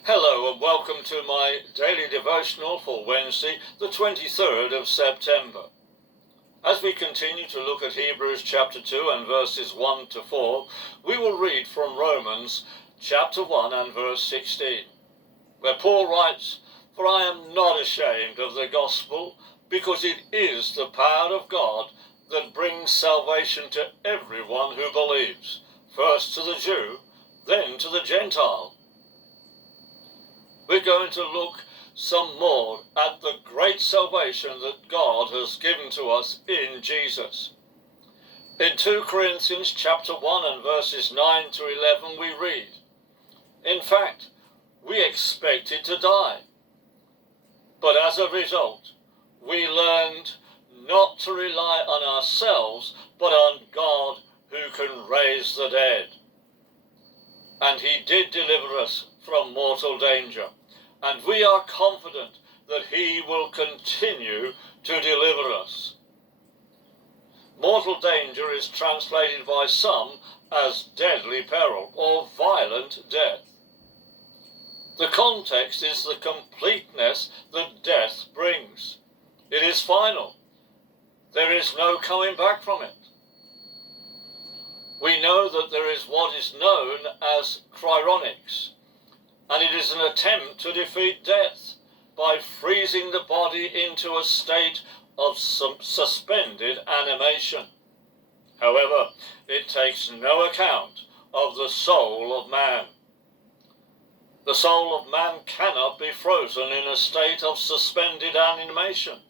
Hello and welcome to my daily devotional for Wednesday, the 23rd of September. As we continue to look at Hebrews chapter 2 and verses 1 to 4, we will read from Romans chapter 1 and verse 16, where Paul writes, "For I am not ashamed of the gospel, because it is the power of God that brings salvation to everyone who believes, first to the Jew, then to the Gentile." We're going to look some more at the great salvation that God has given to us in Jesus. In 2 Corinthians chapter 1 and verses 9 to 11 we read, "In fact, we expected to die, but as a result, we learned not to rely on ourselves, but on God who can raise the dead. And he did deliver us from mortal danger, and we are confident that he will continue to deliver us." Mortal danger is translated by some as deadly peril or violent death. The context is the completeness that death brings. It is final. There is no coming back from it. We know that there is what is known as cryonics, and it is an attempt to defeat death by freezing the body into a state of suspended animation. However, it takes no account of the soul of man. The soul of man cannot be frozen in a state of suspended animation.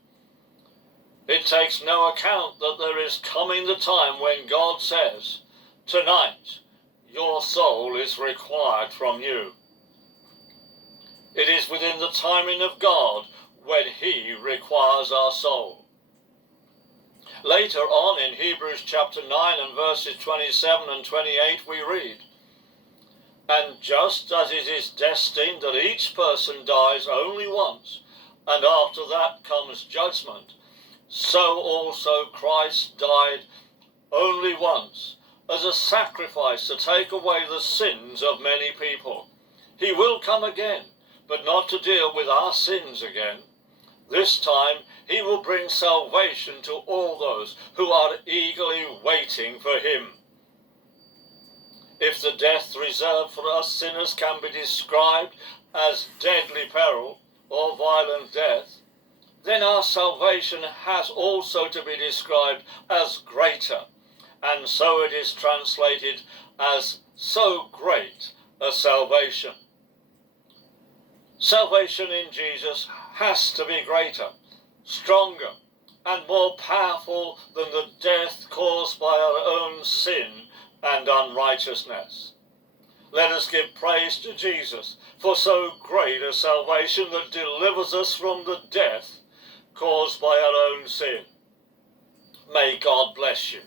It takes no account that there is coming the time when God says, "Tonight, your soul is required from you." It is within the timing of God when he requires our soul. Later on in Hebrews chapter 9 and verses 27 and 28 we read, "And just as it is destined that each person dies only once, and after that comes judgment, so also Christ died only once, as a sacrifice to take away the sins of many people. He will come again, but not to deal with our sins again. This time he will bring salvation to all those who are eagerly waiting for him." If the death reserved for us sinners can be described as deadly peril or violent death, then our salvation has also to be described as greater, and so it is translated as so great a salvation. Salvation in Jesus has to be greater, stronger, and more powerful than the death caused by our own sin and unrighteousness. Let us give praise to Jesus for so great a salvation that delivers us from the death caused by our own sin. May God bless you.